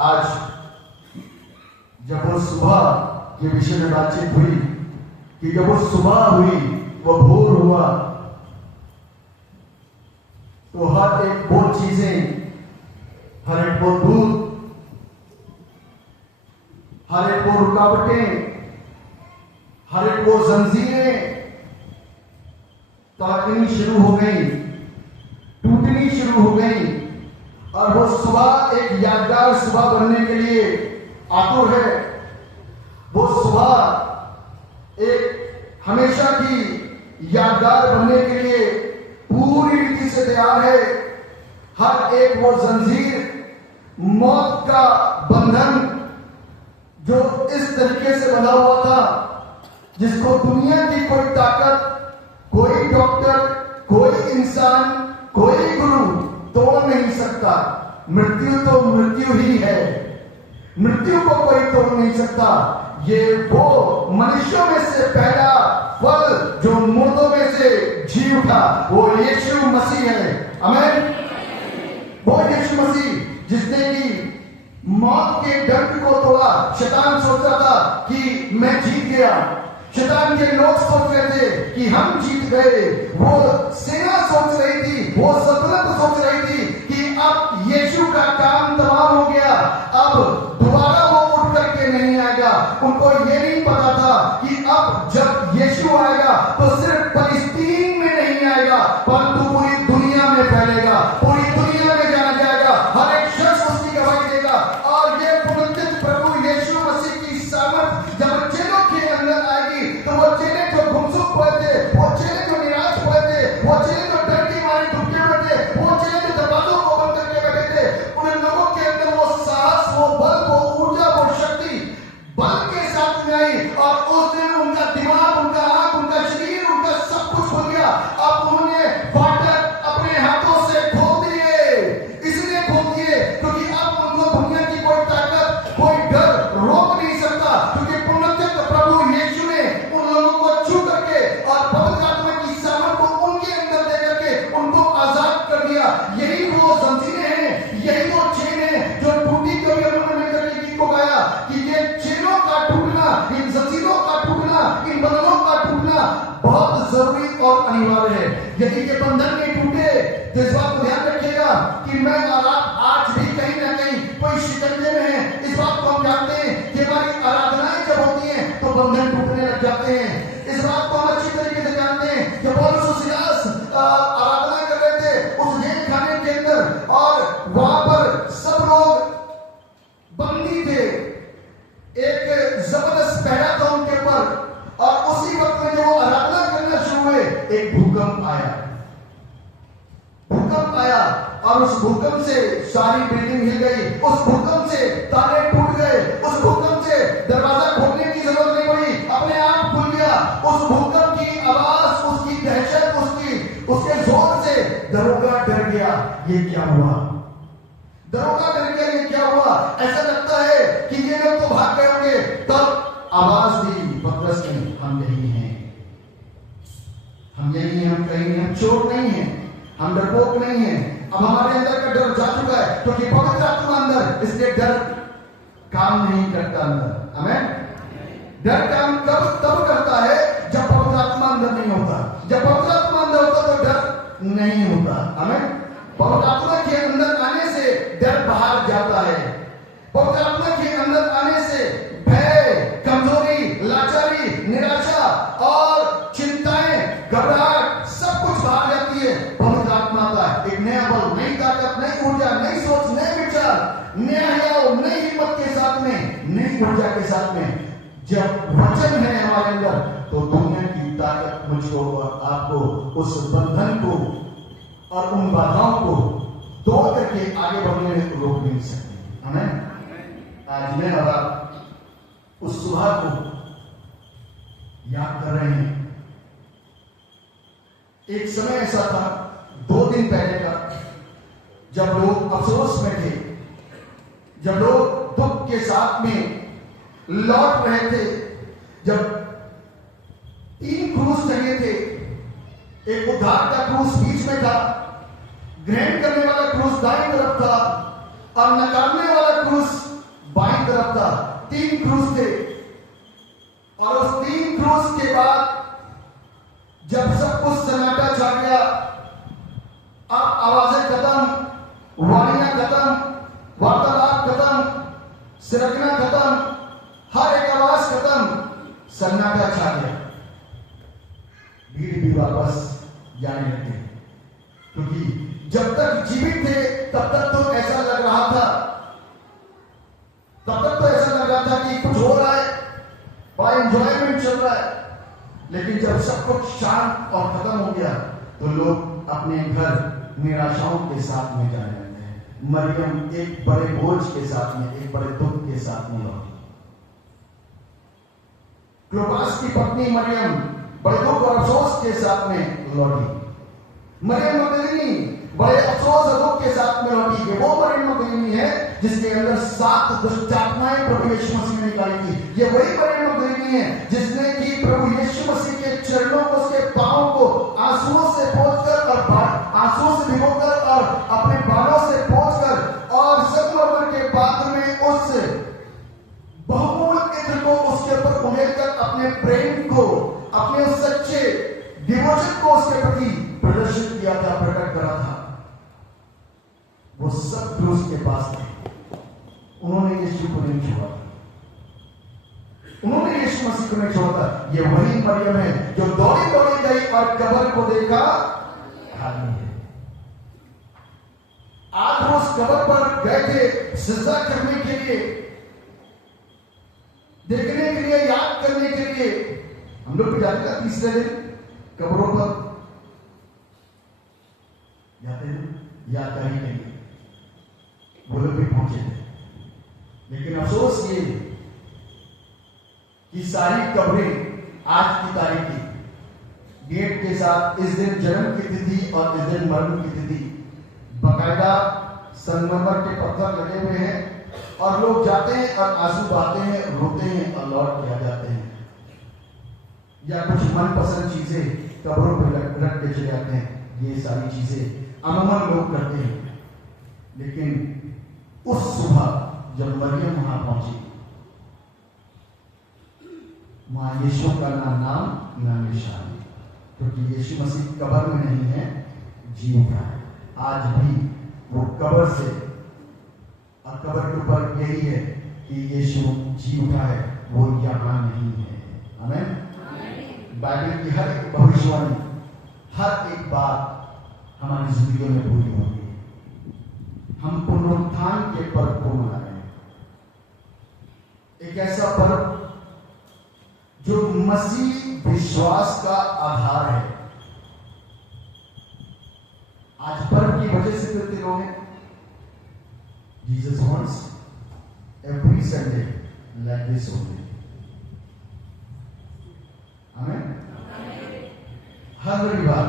आज जब वो सुबह के विषय में बातचीत हुई कि जब वो सुबह हुई, वो भोर हुआ, तो हर एक वो चीजें, हर एक वो दूध, हर एक वो रुकावटें, हर एक वो जंजीरें तड़कनी शुरू हो गई, टूटनी शुरू हो गई। और वो सुबह एक यादगार सुबह बनने के लिए आतुर है। वो सुबह एक हमेशा की यादगार बनने के लिए पूरी रीति से तैयार है। हर एक वो जंजीर, मौत का बंधन जो इस तरीके से बंधा हुआ था, जिसको दुनिया की कोई ताकत, कोई डॉक्टर, कोई इंसान, कोई गुरु तोड़ नहीं सकता। मृत्यु तो मृत्यु ही है, मृत्यु को कोई तोड़ नहीं सकता। ये वो मनुष्यों में से पहला फल जो मुर्दों में से जी उठा, वो यीशु मसीह है। आमीन। वो यीशु मसीह जिसने की मौत के दंड को तोड़ा। शैतान सोच रहा था कि मैं जीत गया, शैतान के लोग सोच रहे थे कि हम जीत गए, वो सेना सोच रही थी, वो सल्तनत सोच रही थी कि अब यीशु का काम तमाम हो गया, अब दोबारा वो उठ करके नहीं आएगा। उनको ये नहीं पता था कि अब जब यीशु आएगा तो सिर्फ फलस्तीन में नहीं आएगा, परंतु पूरी दुनिया में फैलेगा, पूरी दुनिया में जाना जाएगा, हर एक शख्स उसकी गवाही देगा। और ये पुनरुत्थित प्रभु यीशु मसीह की सामर्थ जब चेलों के अंदर आएगी, तो वो चेले जो गुमसुम पड़े थे, वो चेले जो निराश पड़े थे, वो चेले जो डर के मारे दुबके हुए थे, वो चेले जो दरवाजों को बंद करके बैठे थे, उन लोगों के अंदर वो साहस, वो बल, वो ऊर्जा, वो शक्ति बल के साथ में आई। और उस दिन उनका दिमाग, उनका आंख, उनका शरीर, उनका सब कुछ खुल गया। अब उन्होंने फाटक अपने हाथों से खोल दिए। इसलिए खोल दिए क्योंकि अब उनको दुनिया की कोई ताकत, कोई डर रोक नहीं सकता, क्योंकि पुनरुत्थित प्रभु यीशु ने उन लोगों को छू करके और पवित्र आत्मा की सामर्थ को उनके अंदर दे करके उनको आजाद कर दिया। यही वो जंजीरें हैं, यही वो चेन है जो टूटी। कभी उन्होंने मिलकर के गीत को गाया कि ये चेनों का टूटना, इन जंजीरों का टूटना, इन बंधनों का टूटना बहुत जरूरी और अनिवार्य है। यदि ये बंधन नहीं टूटे तो इस बात को ध्यान रखिएगा कि मैं और आप आज भी कहीं ना कहीं कोई शिकंजे में है। इस बात को हम जानते हैं कि हमारी आराधनाएं जब होती हैं तो बंधन टूटने लग जाते हैं। इस बात को हम अच्छी तरीके से जानते हैं। जब पौलुस और सिलास आराधना कर रहे थे उस जेल खाने के अंदर, और वहां पर सब लोग बंदी थे, एक जबरदस्त पहरा था उनके ऊपर, और उसी वक्त में जो वो आराधना करना शुरू हुए, एक भूकंप आया। भूकंप आया और उस भूकंप से सारी बिल्डिंग हिल गई, उस भूकंप से तारे टूट गए, उस भूकंप से दरवाजा खोलने की जरूरत नहीं पड़ी, अपने आप खुल गया। उस भूकंप की आवाज, उसकी दहशत, उसके जोर से दरोगा डर गया। ये क्या हुआ? दरोगा डर गया, ये क्या हुआ? ऐसा लगता है कि ये लोग तो भाग गए होंगे। तब आवाज दी पतरस ने, हम यही हैं, हम यही हैं, हम कहीं नहीं, हम चोर नहीं हैं, हम डरपोक नहीं हैं। अब हमारे अंदर का डर जा चुका है क्योंकि पवित्र आत्मा अंदर, इसलिए डर काम नहीं करता अंदर। आमीन। डर काम तब करता है जब पवित्र आत्मा अंदर नहीं होता। जब पवित्र आत्मा अंदर होता तो डर नहीं होता। आमीन। पवित्र आत्मा के अंदर आने से डर बाहर जाता है। पवित्र आत्मा के अंदर आने से भय, कमजोरी, लाचारी, निराशा और चिंताएं, घबराहट सब कुछ बाहर जाती है। पवित्र आत्मा का एक नया बल, नई ताकत, नई ऊर्जा, नई सोच, नए विचार, नया हयाव, नई हिम्मत के साथ में, नई ऊर्जा के साथ में जब वचन है हमारे अंदर, तो दुनिया की ताकत मुझको और आपको उस बंधन को और उन बाधाओं को तोड़ करके आगे बढ़ने में रोक नहीं सकती। हमें आज मैं और आप उस सुबह को याद कर रहे हैं। एक समय ऐसा था, 2 दिन पहले का, जब लोग अफसोस में थे, जब लोग दुख के साथ में लौट रहे थे, जब 3 क्रूस चाहिए थे। एक उद्धार का क्रूस बीच में था, ग्रहण करने वाला क्रूस दाईं तरफ था, और नकारने वाला क्रूस सिरकना खत्म, हर एक आवाज खत्म, सन्नाटा छा गया। भीड़ भी वापस जाने लगे, क्योंकि जब तक जीवित थे तब तक तो ऐसा लग रहा था, कि कुछ हो रहा है, बड़ा एंजॉयमेंट चल रहा है। लेकिन जब सब कुछ शांत और खत्म हो गया तो लोग अपने घर निराशाओं के साथ में जाने लगे हैं। मरियम एक बड़े बोझ के साथ में, एक बड़े दुख के साथ में लौटी। क्लोपास की पत्नी मरियम बड़े दुख और अफसोस के साथ में लौटी। मरियम मगदलीनी बड़े अफसोस और दुख के साथ में लौटी कि वो मरियम मगदलीनी है जिसके अंदर 7 दुष्ट आत्माएं प्रभु यीशु मसीह ने निकाली थी। ये वही मरियम मगदलीनी है जिसने कि प्रभु यीशु मसीह के चरणों को, उसके पांवों को आंसुओं से पोंछकर और आंसुओं से भिगोकर और अपने बालों से पोंछकर और संगमरमर के पात्र में उस बहुमूल्य इत्र को उसके ऊपर उड़ेलकर अपने प्रेम को, अपने उस सच्चे डिवोशन को उसके प्रति प्रदर्शित किया था, प्रकट करा था। वो सब क्रूस के पास थे, उन्होंने यीशु को नहीं छोड़ा, उन्होंने यीशु मसीह को नहीं छोड़ा था। ये वही मरियम है जो दौड़ी दौड़ी गई और कब्र को देखा खाली है। आज वो उस कब्र पर गए थे सिजदा करने के लिए, देखने के लिए, याद करने के लिए। हम लोग भी जाते हैं तीसरे दिन कब्रों पर जाते हैं याद करने के लिए, वो लोग भी पहुंचे थे। लेकिन अफसोस ये कि सारी कब्रें आज की तारीख की डेट के साथ इस दिन जन्म की तिथि और इस दिन मरण की तिथि बाकायदा संगमरमर के पत्थर लगे हुए हैं और लोग जाते हैं और आंसू बहाते हैं, रोते हैं और लौट के आ जाते हैं, या कुछ मनपसंद चीजें कब्रों पर रख के चले जाते हैं। ये सारी चीजें अमूमन लोग करते हैं। लेकिन उस सुबह जब मरियम वहां पहुंची, वहां यीशु का ना नाम ना निशान, क्योंकि यीशु मसीह कब्र में नहीं है, जी उठा है। आज भी वो कब्र से और कब्र के ऊपर यही है कि यीशु जी उठा है, वो यहां नहीं है। आमीन। बाइबल की हर एक भविष्यवाणी, हर एक बात हमारी जिंदगी में पूरी होगी। हम पुनरुत्थान के पर्व को मना रहे हैं, एक ऐसा पर्व जो मसीह विश्वास का आधार है। आज पर्व की वजह से करते लोग हैं, Jesus wants every Sunday like this only. आमीन। हर रविवार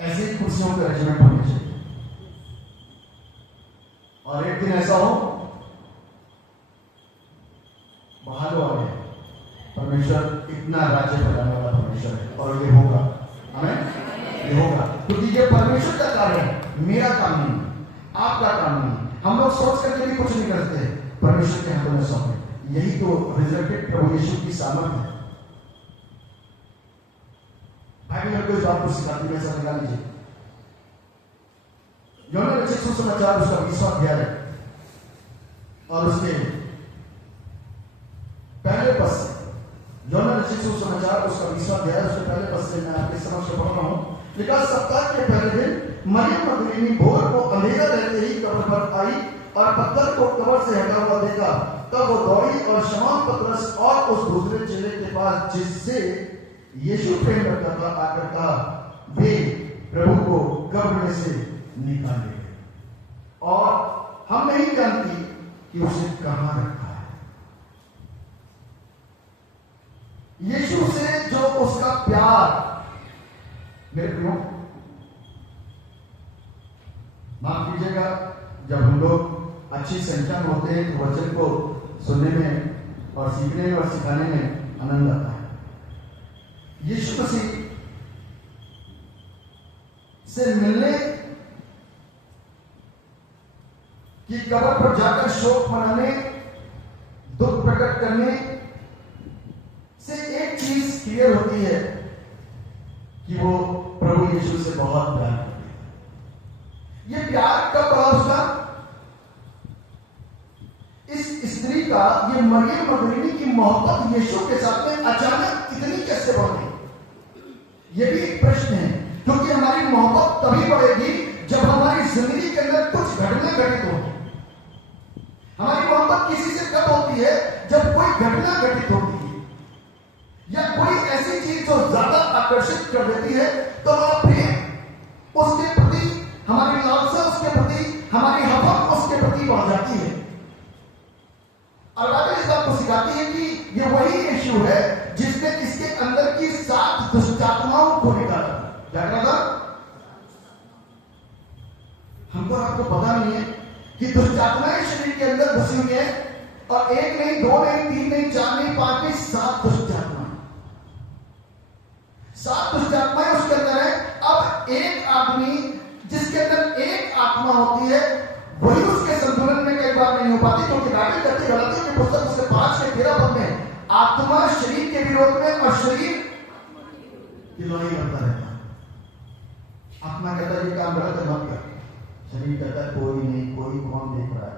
ऐसी कुर्सियों के अरेंजमेंट होने चाहिए, और एक दिन ऐसा हो बहालो आ गया, परमेश्वर इतना राज्य फैलाने वाला परमेश्वर है, और ये होगा। हमें ये होगा, क्योंकि ये परमेश्वर का कार्य है, मेरा काम नहीं, आपका काम नहीं। हम लोग सोच करके भी कुछ नहीं करते, परमेश्वर के हाथों में सौंपे। यही तो रिजल्टेड प्रभु यीशु की सामर्थ है। भाई मेरे को इस बात को सिखाती है, ऐसा लगा लीजिए। यूहन्ना रचित सुसमाचार उसका 20वां अध्याय है, और उसके पहले पद से, यूहन्ना रचित सुसमाचार उसका 20वां अध्याय, उसके पहले पद से मैं आपके समक्ष पढ़ रहा हूं। लिखा, सप्ताह के पहले दिन मरियम मगदलीनी भोर को अंधेरा रहते ही कब्र पर आई और पत्थर को कब्र से हटा हुआ देखा। तब वो दौड़ी और शमौन पतरस और उस दूसरे चेले के पास जिससे यीशु प्रेम करता था आकर कहा, वे प्रभु को कब्र में से निकाल ले गए और हम नहीं जानती कि उसे कहां रखा है। यीशु से जो उसका प्यार, मेरे प्रियो माफ कीजिएगा, जब हम लोग अच्छी संख्या में होते हैं तो वचन को सुनने में और सीखने में और सिखाने में आनंद आता है। यीशु मसीह से मिलने की कब्र पर जाकर शोक मनाने, दुख प्रकट करने से एक चीज क्लियर होती है कि वो प्रभु यीशु से बहुत प्यार करते हैं। ये प्यार कब बढ़ा उसका? इस स्त्री का, ये मरियम मगदलीनी की मोहब्बत यीशु के साथ में अचानक इतनी कैसे बढ़ गई? ये भी एक प्रश्न है, क्योंकि हमारी मोहब्बत तभी बढ़ेगी जब हमारी जिंदगी के अंदर कुछ घटना घटित हो। हमारी मोहब्बत किसी से कब होती है? जब कोई घटना घटित होती है या कोई ऐसी चीज जो ज्यादा आकर्षित कर देती है, तो हमारा प्रेम उसके प्रति, हमारी लालसा उसके प्रति, हमारी हवा उसके प्रति बढ़ जाती है। और बाइबल इस बात को सिखाती है कि ये वही यीशु है जिसने इसके अंदर की 7 दुष्ट आत्माओं को निकाला। क्या करा था? हमको आपको पता नहीं है कि दुष्ट आत्माएं शरीर के अंदर घुसी हुई है, और 1 नहीं, 2 नहीं, 3 नहीं, 4 नहीं, 5 नहीं, 7 दुष्ट आत्माएं, 7 दुष्ट आत्माएं उसके अंदर है। अब एक आदमी जिसके अंदर एक आत्मा होती है, वही उसके संतुलन में कई बार नहीं हो पाती, क्योंकि बाइबल कहती है गलातियों की पुस्तक उसके 5 के 13 पद में, आत्मा शरीर के विरोध में और शरीर की लड़ाई लड़ता रहता है। आत्मा कहता है ये काम गलत है, मत कर। शरीर कहता है कोई नहीं, कोई कौन देख रहा है?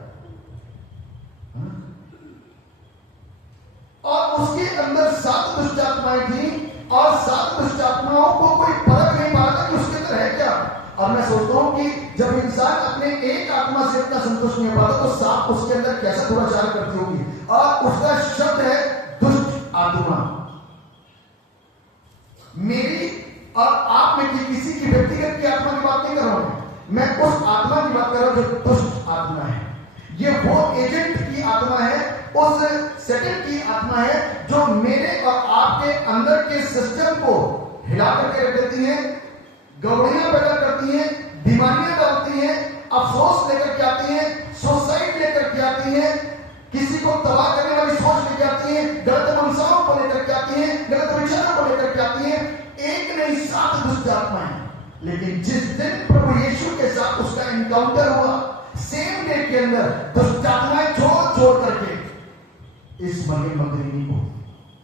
और उसके अंदर 7 दुष्ट आत्माएं थी, और 7 दुष्ट आत्माओं को कोई फर्क नहीं पड़ा कि उसके अंदर है क्या। और मैं सोचता हूं कि जब इंसान अपने एक आत्मा से इतना संतुष्ट नहीं हो पाता, तो 7 उसके अंदर कैसा दुराचार करती होगी। और उसका शब्द है दुष्ट आत्मा। मेरी और आप में की किसी की व्यक्तिगत की आत्मा की बात नहीं कर रहा हूं, मैं उस आत्मा की बात कर रहा हूं जो दुष्ट आत्मा है। ये वो एजेंट की आत्मा है, उस सेटल की आत्मा है जो मेरे और आपके अंदर के सिस्टम को हिला करके रख देती है, गड़बड़ियां पैदा करती हैं, बीमारियां डालती हैं, अफसोस लेकर के आती हैं, सुसाइड लेकर के आती हैं, किसी को तबाह करने वाली सोच लेकर आती हैं, गलत मनसाओं को लेकर के आती हैं, गलत विचारों को लेकर के आती हैं। एक नहीं 7 दुष्ट आत्माएं। लेकिन जिस दिन प्रभु यीशु के साथ उसका एनकाउंटर हुआ, सेम डे के अंदर दुष्ट आत्माएं छोड़ करके इस मरियम मगदलीनी को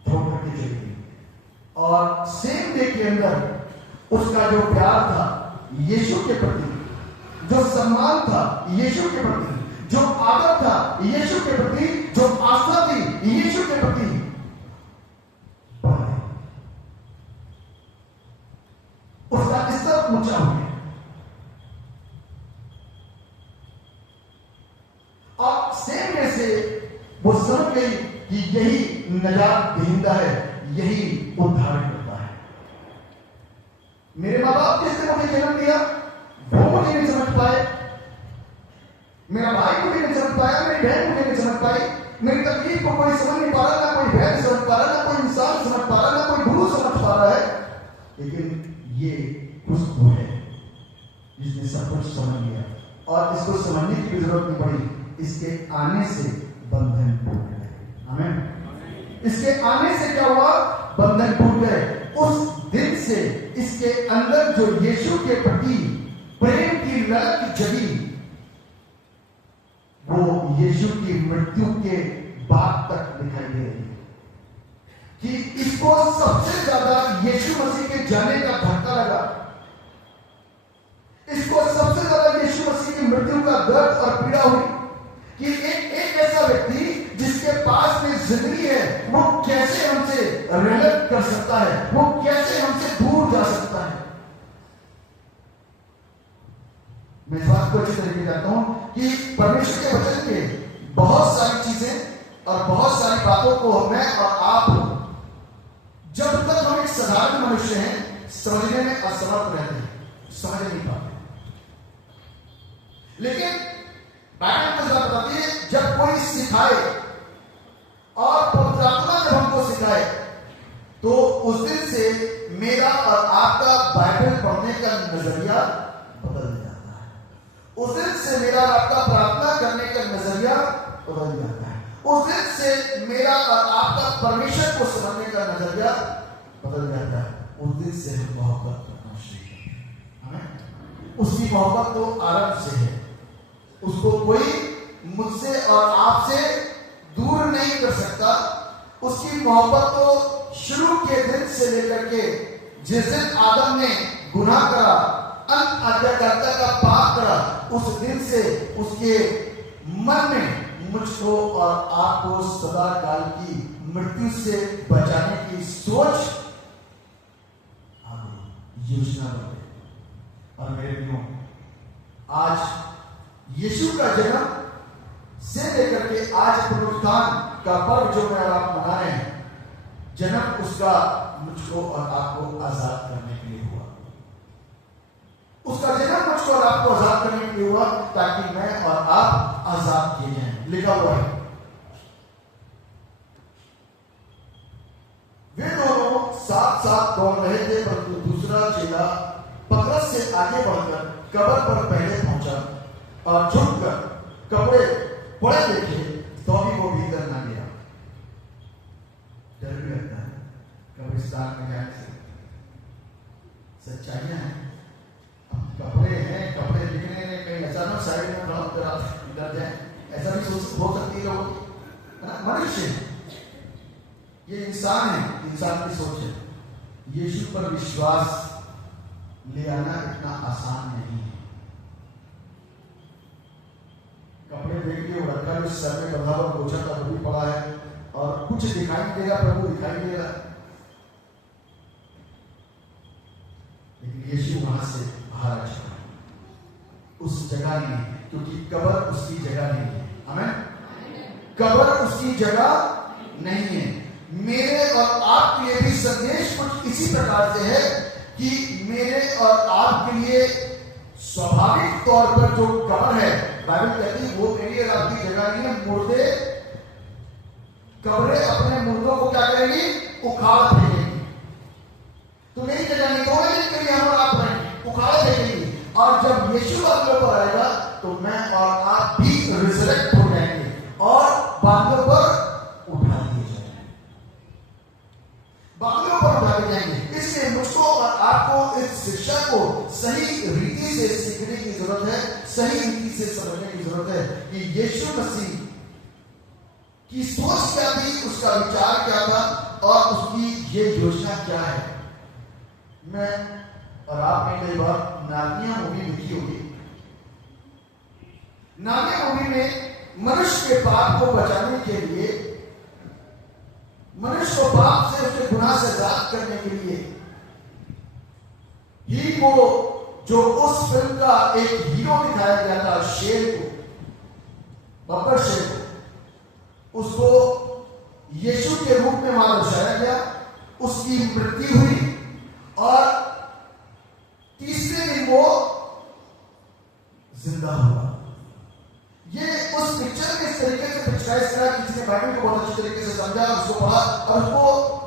छोड़ करके चली गई। और सेम डे के अंदर उसका जो प्यार था यीशु के प्रति, जो सम्मान था यीशु के प्रति, जो आदर था यीशु के प्रति, जो आस्था थी यीशु के प्रति, उसका स्तर ऊंचा हो गया। और सेम डे से वो समझ गई कि यही नजात दहिंदा है, यही उद्धार करता है। मेरे माँ बाप जिसने मुझे जन्म दिया वो मुझे नहीं समझ पाए, मेरा भाई मुझे नहीं समझ पाया, मेरी बहन मुझे नहीं समझ पाई, मेरी तकलीफ को कोई समझ नहीं पा रहा, ना कोई बहन समझ पा रहा, ना कोई इंसान समझ पा रहा, ना कोई गुरु समझ पा रहा है। लेकिन ये उस वो है जिसने सब कुछ समझ लिया, और इसको समझने की भी जरूरत नहीं पड़ी। इसके आने से बंधन टूट गए। आमीन। इसके आने से क्या हुआ? बंधन टूट गए। उस दिन से इसके अंदर जो यीशु के प्रति प्रेम की ललक जगी, वो यीशु की मृत्यु के बाद तक दिखाई दे रही है। कि इसको सबसे ज्यादा यीशु मसीह के जाने का धक्का लगा, इसको सबसे ज्यादा यीशु मसीह की मृत्यु का दर्द और पीड़ा हुई कि एक ऐसा व्यक्ति जिसके पास में जिंदगी है, वो कैसे हमसे रिलेट कर सकता है, वो कैसे हमसे दूर जा सकता है। मैं इस बात को अच्छी तरीके जानता हूं कि परमेश्वर के वचन के बहुत सारी चीजें और बहुत सारी बातों को मैं और आप, जब तक हम एक साधारण मनुष्य हैं, समझने में असमर्थ रहते हैं, समझ नहीं पाते। लेकिन बाइबल कुछ बात बताती है, जब कोई सिखाए और पवित्र आत्मा जब हमको सिखाए, तो उस दिन से मेरा और आपका बाइबल पढ़ने का नजरिया बदल जाता है। उस दिन से मेरा और आपका प्रार्थना करने का नजरिया बदल जाता है। उस दिन से मेरा और आपका परमेश्वर को समझने का नजरिया बदल जाता है। उस दिन से हम मोहब्बत करना सीखते हैं। उसकी मोहब्बत तो आरंभ से है, उसको कोई मुझसे और आपसे दूर नहीं कर सकता। उसकी मोहब्बत तो शुरू के दिन से लेकर के जिस दिन आदम ने गुनाह करा, आज्ञाकारिता का पाप करा, उस दिन से उसके मन में मुझको और आपको सदा काल की मृत्यु से बचाने की सोच योजना बन गई। और मेरे प्रियो, आज यीशु का जन्म से लेकर के आज पुनरुत्थान का पर्व जो मैं और आप मना रहे हैं, जन्म उसका मुझको और आपको आजाद करने के लिए हुआ। उसका जन्म मुझको और आपको आजाद करने के लिए हुआ ताकि मैं और आप आजाद किए जाएं। लिखा हुआ है, वे दोनों साथ साथ दौड़ रहे थे, परंतु दूसरा चेला पतरस से आगे बढ़कर कब्र पर पहले पहुंचा और झुककर कपड़े पड़े देखे तो भी वो भीतर ना गया। डर भी लगता है कब्रिस्तान में जाने से। सच्चाइयां हैं, कपड़े हैं, कपड़े दिखने में कहीं अचानक साइड में खड़ा होकर आप डर जाए, ऐसा भी हो सकती है लोगों की। मनुष्य ये इंसान है, इंसान की सोच है। यीशु पर विश्वास ले आना इतना आसान नहीं है। कपड़े देख के वो रखा जो सर में बंधा हुआ बोझा था वो भी पड़ा है और कुछ दिखाई नहीं दे रहा, प्रभु दिखाई दे रहा, लेकिन यीशु वहां से बाहर आ चुका है। उस जगह नहीं, क्योंकि कब्र उसकी जगह नहीं है। आमीन। कब्र उसकी जगह नहीं है। मेरे और आपके लिए भी संदेश कुछ इसी प्रकार से है कि मेरे और आपके लिए स्वाभाविक तौर पर जो कब्र है, बाइबल कहती है वो मेरी और आपकी जगह नहीं है। मुर्दे कब्रें अपने मुर्दों को क्या करेंगी? उखाड़ फेंकेंगी। तो मेरी जगह नहीं, तो दिन के लिए हम और आप रहेंगे, उखाड़ फेंकेंगी। और जब यीशु बादलों पर आएगा तो मैं और आप भी रिजरेक्ट हो जाएंगे और बादलों पर उठा दिए जाएंगे, बादलों पर उठा दिए जाएंगे। इसलिए मुझको और आपको इस शिक्षा को सही रीति से सीखने की जरूरत है, सही रीति से समझने की जरूरत है कि यीशु मसीह की सोच क्या थी, उसका विचार क्या था और उसकी ये योजना क्या है। मैं और आपने कई बार नार्निया मूवी देखी होगी। नार्निया मूवी में मनुष्य के पाप को बचाने के लिए, मनुष्य को पाप से उसके गुनाह से आजाद करने के लिए ही वो जो उस फिल्म का एक हीरो दिखाया गया था, शेर को, बब्बर शेर को, उसको यीशु के रूप में वहां दर्शाया गया। उसकी मृत्यु हुई और तीसरे दिन वो जिंदा हुआ। ये उस पिक्चर में इस तरीके से पिक्चराइज करा, किसी ने बाइबल को बहुत अच्छी तरीके से समझा, उसको पढ़ा और उसको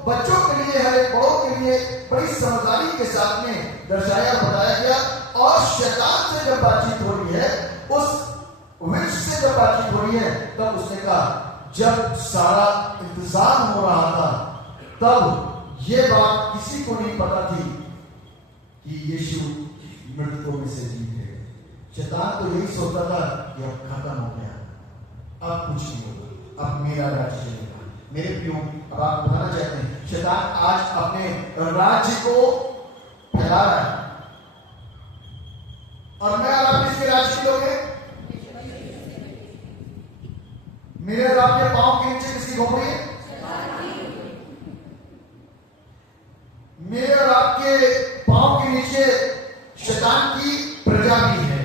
बच्चों के लिए, हर एक बड़ों के लिए बड़ी समझदारी के साथ में दर्शाया, बताया गया। और शैतान से जब बातचीत हो रही है, उस विच से जब बातचीत हो रही है, तब उसने कहा, जब सारा इंतजाम हो रहा था तब ये बात किसी को नहीं पता थी कि यीशु मृतकों में से जी गए। शैतान तो यही सोचता था कि अब खत्म हो गया, अब कुछ नहीं होगा, अब मेरा राज्य चलेगा। मेरे प्रियो, अब आप बताना चाहते हैं, शैतान आज अपने राज्य को फैला रहा है और मैं और आप किसके राज्य के लोग हैं? मेरे और आपके पांव के नीचे किसकी घूम रही है? मेरे और आपके पांव के नीचे शैतान की प्रजा भी है,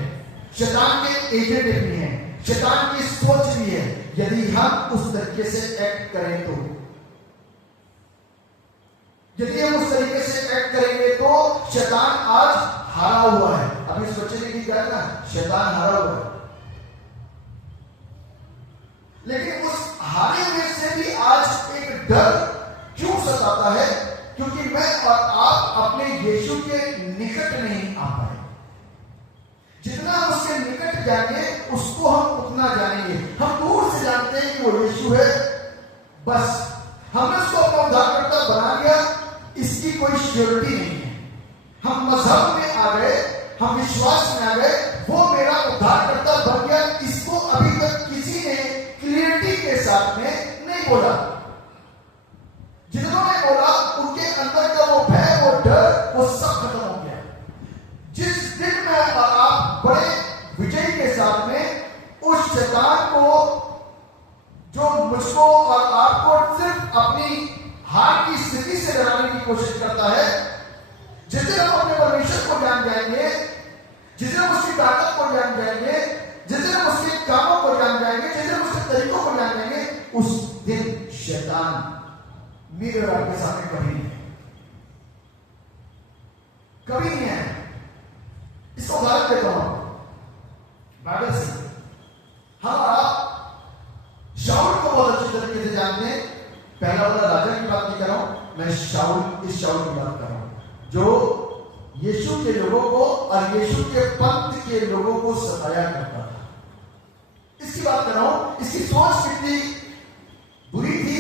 शैतान के एजेंट भी हैं, शैतान की सोच भी है। यदि हम उस तरीके से एक्ट करें तो, यदि हम उस तरीके से एक्ट करेंगे तो शैतान आज हारा हुआ है। अभी इस बच्चे ने की कहा ना, शैतान हारा हुआ है, लेकिन उस हारे हुए से भी आज एक डर क्यों सताता है? क्योंकि मैं और आप अपने यीशु के निकट नहीं आ पाए। जितना हम उसके निकट जाएंगे उसको हम उतना जानेंगे। हम दूर से जानते हैं कि वो यीशु है, बस हमने उसको अपना उद्धारकर्ता बना लिया, इसकी कोई श्योरिटी नहीं है। हम मजहब में आ गए, हम विश्वास में आ गए, वो मेरा उद्धारकर्ता बन गया, इसको अभी तक किसी ने क्लियरिटी के साथ में नहीं बोला। जिन्होंने बोला उनके अंदर का वो भय, वो डर, वो सब खत्म हो गया। जिस दिन में आप बड़े विजय के साथ में उस शैतान को मुझको और आपको सिर्फ अपनी हार की स्थिति से डराने की कोशिश करता है। जिस दिन हम अपने परमेश्वर को जान जाएंगे, जिस दिन हम उसकी ताकत को जान जाएंगे, जिस दिन हम उसके कामों को जान जाएंगे, जिस दिन हम उसके तरीकों को जान जाएंगे, उस दिन शैतान मेरे और आपके सामने कभी नहीं है, कभी नहीं है। इसको उदाहरण देता हूं बाइबल से। हमारा शाऊल को बहुत अच्छी तरीके से जानते हैं। पहला वाला राजा की बात नहीं कर रहा हूं मैं, शाऊल, इस शाऊल की बात कर रहा हूं जो यीशु के लोगों को और यीशु के पंथ के लोगों को सताया करता था। इसकी बात कर रहा हूं। इसकी सोच कितनी बुरी थी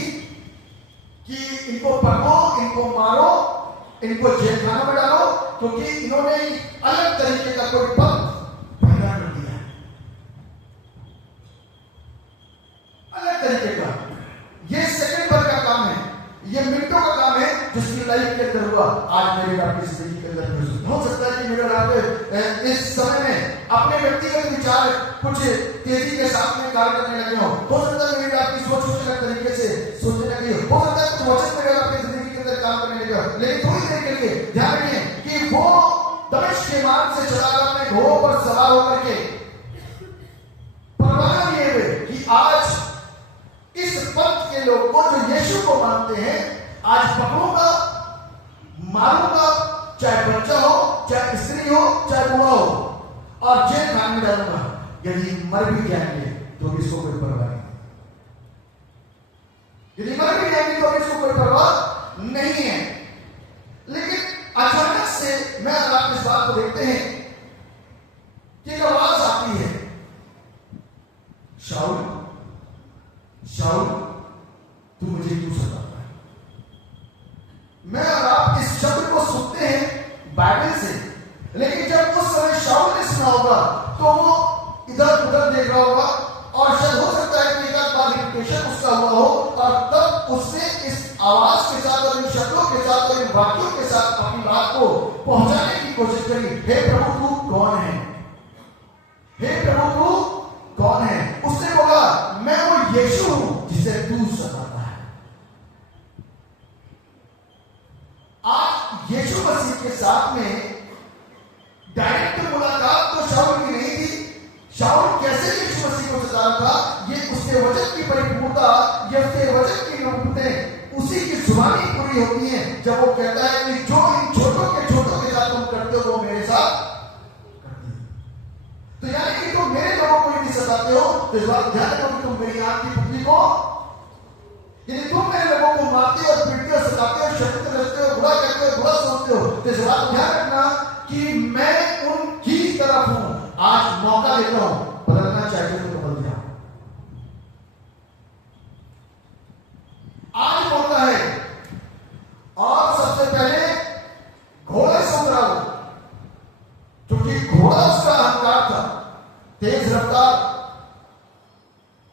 कि इनको पकड़ो, इनको मारो, इनको जेल खाना में डालो, क्योंकि इन्होंने अलग तरीके का कोई पंथ पैदा कर दिया, अलग तरीके का। ये सेकंड भर का काम है, ये मिनटों का काम है जिसकी लाइफ के अंदर हुआ आज मेरे आपकी जिंदगी के अंदर हो सकता है कि मेरे आपके इस समय में अपने व्यक्तिगत विचार कुछ तेजी के साथ में कार्य करने लगे हो सकता है मेरी आपकी सोच कुछ अलग तरीके से सोचने लगी हो सकता है कुछ वचन मेरे आपकी जिंदगी के अंदर काम करने लगे हो, लेकिन थोड़ी देर के लिए ध्यान रखिए कि वो दमिश्क के मार्ग से चला गया अपने घोड़ों पर सवार होकर के, परवाह किए हुए कि आज इस पंथ के लोग को जो यीशु को मानते हैं आज पकड़ूंगा, मारूंगा, चाहे बच्चा हो, चाहे स्त्री हो, चाहे बूढ़ा हो, और जेल खाने में डालूंगा। यदि मर भी जाएंगे तो भी इसको कोई परवाह नहीं, यदि मर भी जाएंगे तो भी इसको कोई परवाह नहीं है। लेकिन अचानक से मैं आप इस बात को देखते हैं कि एक आवाज आती है, शाऊल, शाऊल, तू मुझे क्यों सताता है? मैं और आप इस शब्द को सुनते हैं बाइबल से, लेकिन जब उस समय शाऊल ने सुना होगा तो वो इधर उधर देख रहा होगा और शायद हो सकता है कि एक बार रिपीटेशन उसका हुआ हो और तब उसने इस आवाज के साथ और इन शब्दों के साथ और इन वाक्यों के साथ अपनी बात को पहुंचाने की कोशिश करी। हे प्रभु तू कौन है? हे प्रभु तू कौन है? उसने बोला मैं वो यीशु हूं जिसे तू सताता है। आज यीशु मसीह के साथ में डायरेक्ट मुलाकात तो शाऊल की नहीं थी। शाऊल कैसे यीशु मसीह को सता रहा था, ये उसके वचन की परिपूर्णता, ये उसके वचन की नबूवतें उसी की जुबानी पूरी होती है जब वो कहता है कि जो इन छोटों के साथ तुम करते हो वो मेरे साथ करते हो। तो यानी कि तुम मेरे लोगों को यदि सताते हो तो इस बात ध्यान रखो कि तुम मेरी आंख की पुतली को, यदि तुम मेरे लोगों को मारते हो, पीटते हो, सताते हो, शत्रुता रचते हो, बुरा कहते हो, बुरा सोचते हो, तो इस बात ध्यान रखना कि मैं उनकी तरफ हूं। आज मौका देता हूं, बदलना चाहिए तो बदल जाओ। आज मौका है और सबसे पहले घोड़े से उतराओ, क्योंकि घोड़ा उसका अहंकार था, तेज रफ्तार,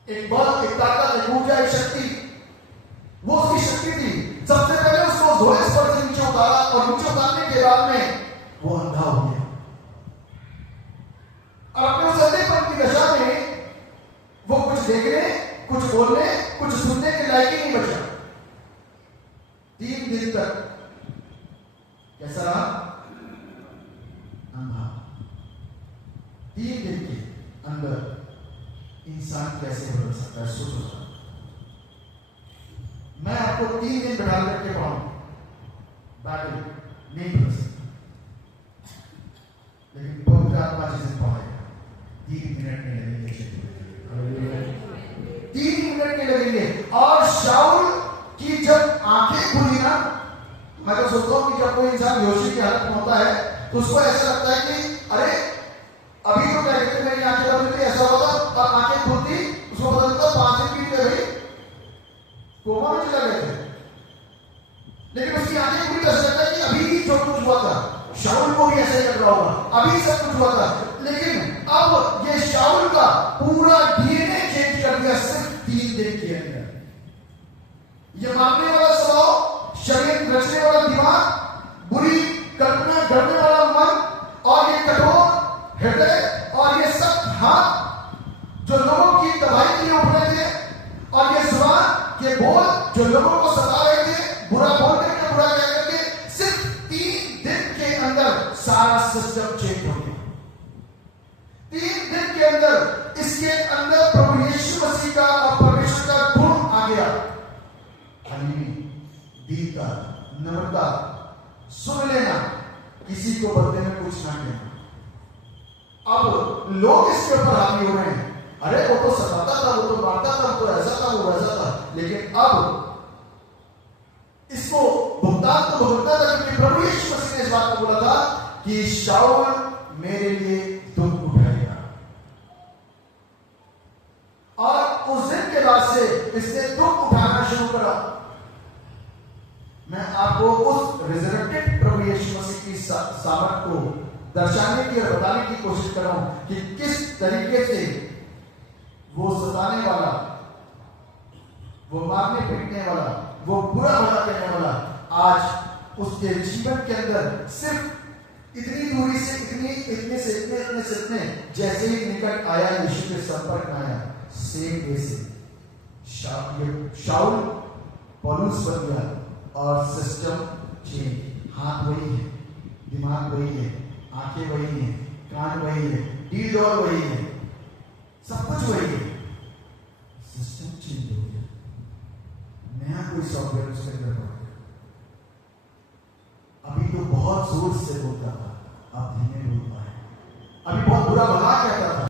एक बल, एक ताकत, एक ऊर्जा, एक शक्ति, वो उसकी शक्ति थी। सबसे पहले उसको घोड़े पर से नीचे उतारा और नीचे उतारने के बाद में वो अंधा हो गया और अपने उस अंधेपन की दशा में वो कुछ देखने, कुछ बोलने, कुछ सुनने के लायक ही नहीं बचा। 3 दिन तक कैसा रहा? अंधा। 3 दिन के अंदर इंसान कैसे बदल सकता है? सोचो। मैं आपको 3 दिन बैठा करके पढ़ाऊं, बाइबल नहीं बदल सकता, लेकिन पवित्र आत्मा जिसे पढ़ाएगा 3 मिनट में लगेंगे, 3 मिनट के लगेंगे। और शाऊल की जब आंखें खुली ना, मैं तो सोचता हूं कि जब कोई इंसान बेहोशी की हालत में होता है तो उसको ऐसा लगता है कि अरे अभी तो क्या कहते हैं मेरी आंखें बंद थी, ऐसा होता और आंखें खुलती, उसको बदलता 5 दिन की गई कोमा में चला गए थे, लेकिन उसकी आंखें खुली, ऐसा लगता है कि अभी ही जो कुछ हुआ था शाऊल को भी ऐसा ही लग रहा होगा, अभी सब कुछ हुआ था। लेकिन अब ये शाऊल का पूरा डीएनए चेंज कर दिया सिर्फ 3 दिन के अंदर। ये मारने वाला स्वभाव, शरीर रचने वाला दिमाग, बुरी कल्पना करने वाला मन और ये कठोर हृदय और ये सख्त हाथ जो लोगों की तबाही के लिए उठ रहे थे और ये जुबान जो लोगों को सता रहे थे, बुरा बोल करके, बुरा कह करके, सिर्फ 3 दिन के अंदर सारा सिस्टम चेंज हो गया। 3 दिन के अंदर इसके अंदर प्रभु यीशु मसीह का और परमेश्वर का गुण आ गया। दीनता, नम्रता, सुन लेना, किसी को बदले में कुछ ना कहना। अब लोग इसके ऊपर हावी हो रहे हैं, अरे वो तो सताता था, वो तो मारता था, वो तो ऐसा था, वो वैसा था। लेकिन अब इसको भुगतान तो भुगतना था, क्योंकि प्रभु यीशु मसीह ने इस बात को बोला था कि शाऊल मेरे लिए दुख उठाएगा। और उस दिन के बाद से इसने दुख उठाना शुरू करा। मैं आपको उस रिजरेक्टेड प्रभु यीशु मसीह की सामर्थ को दर्शाने की और बताने की कोशिश कर रहा हूं कि किस तरीके से वो सताने वाला, वो मारने पीटने वाला, वो बुरा भला कहने वाला आज उसके जीवन के अंदर सिर्फ इतनी दूरी से, इतने जैसे ही निकट आया, यीशु के संपर्क में आया, सेम वे से शाऊल पौलुस बन गया और सिस्टम चेंज। हाथ वही है, दिमाग वही है, आंखें वही है, कान वही है, डील डॉल वही है,